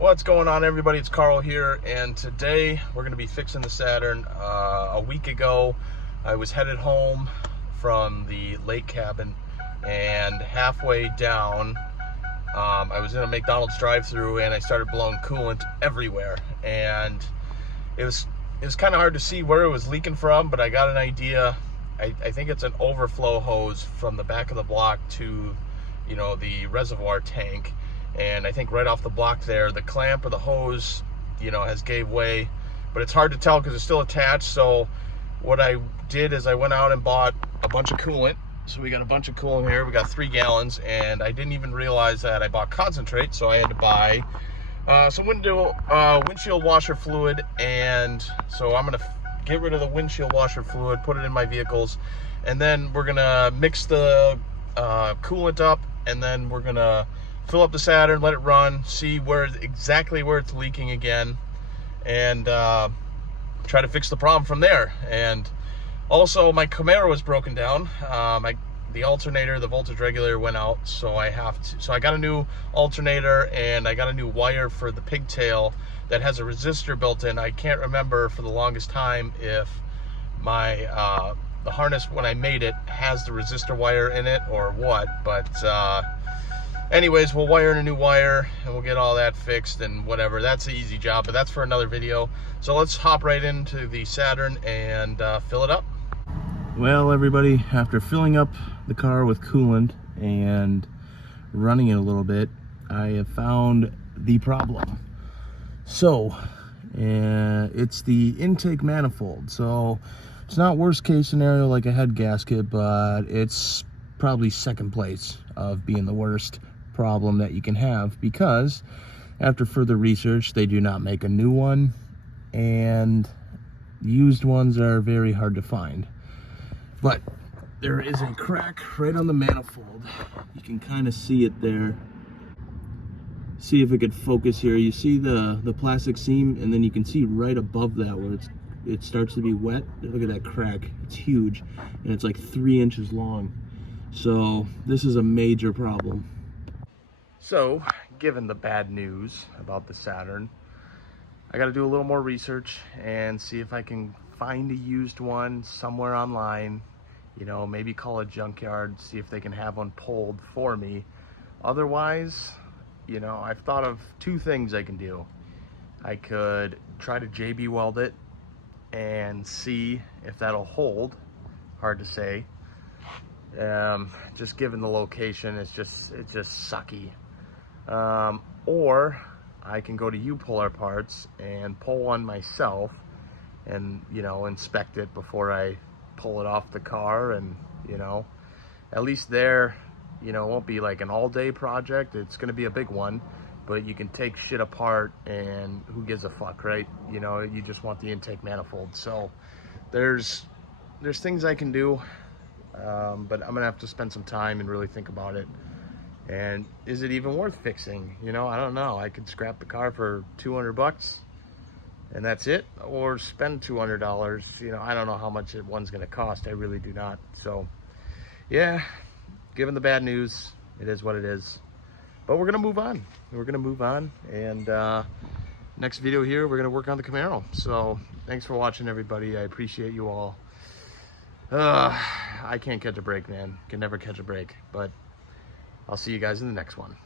What's going on, everybody? It's Carl here, and today we're going to be fixing the Saturn. A week ago I was headed home from the lake cabin, and halfway down I was in a McDonald's drive-thru and I started blowing coolant everywhere, and it was kind of hard to see where it was leaking from, but I got an idea. I think it's an overflow hose from the back of the block to the reservoir tank. And I think right off the block there, the clamp or the hose, has gave way, but it's hard to tell because it's still attached. So what I did is I went out and bought a bunch of coolant. So we got a bunch of coolant here. We got 3 gallons, and I didn't even realize that I bought concentrate. So I had to buy some windshield washer fluid. And so I'm gonna get rid of the windshield washer fluid, put it in my vehicles, and then we're gonna mix the coolant up, and then we're gonna fill up the Saturn, let it run, see exactly where it's leaking again, and try to fix the problem from there. And also, my Camaro was broken down. The alternator, the voltage regulator went out, so I got a new alternator, and I got a new wire for the pigtail that has a resistor built in. I can't remember for the longest time if my the harness, when I made it, has the resistor wire in it or what, but anyways, we'll wire in a new wire and we'll get all that fixed and whatever. That's an easy job, but that's for another video. So let's hop right into the Saturn and fill it up. Well, everybody, after filling up the car with coolant and running it a little bit, I have found the problem. So it's the intake manifold. So it's not worst case scenario like a head gasket, but it's probably second place of being the worst problem that you can have, because after further research, they do not make a new one, and used ones are very hard to find. But there is a crack right on the manifold. You can kind of see it there. See if it could focus here. You see the plastic seam, and then you can see right above that where it starts to be wet. Look at that crack. It's huge, and it's like 3 inches long. So this is a major problem. So, given the bad news about the Saturn, I got to do a little more research and see if I can find a used one somewhere online. Maybe call a junkyard, see if they can have one pulled for me. Otherwise, I've thought of 2 things I can do. I could try to JB weld it and see if that'll hold. Hard to say. Just given the location, it's just sucky. Or I can go to U-Puller Parts and pull one myself and inspect it before I pull it off the car, and at least there it won't be like an all-day project. It's gonna be a big one, but you can take shit apart, and who gives a fuck, right? You just want the intake manifold. So there's things I can do, but I'm gonna have to spend some time and really think about it. And is it even worth fixing? I don't know. I could scrap the car for 200 bucks and that's it, or spend $200. I don't know how much one's gonna cost. I really do not. So yeah, given the bad news, it is what it is. But we're gonna move on. And next video here, we're gonna work on the Camaro. So thanks for watching, everybody. I appreciate you all. I can't catch a break, man. Can never catch a break. But I'll see you guys in the next one.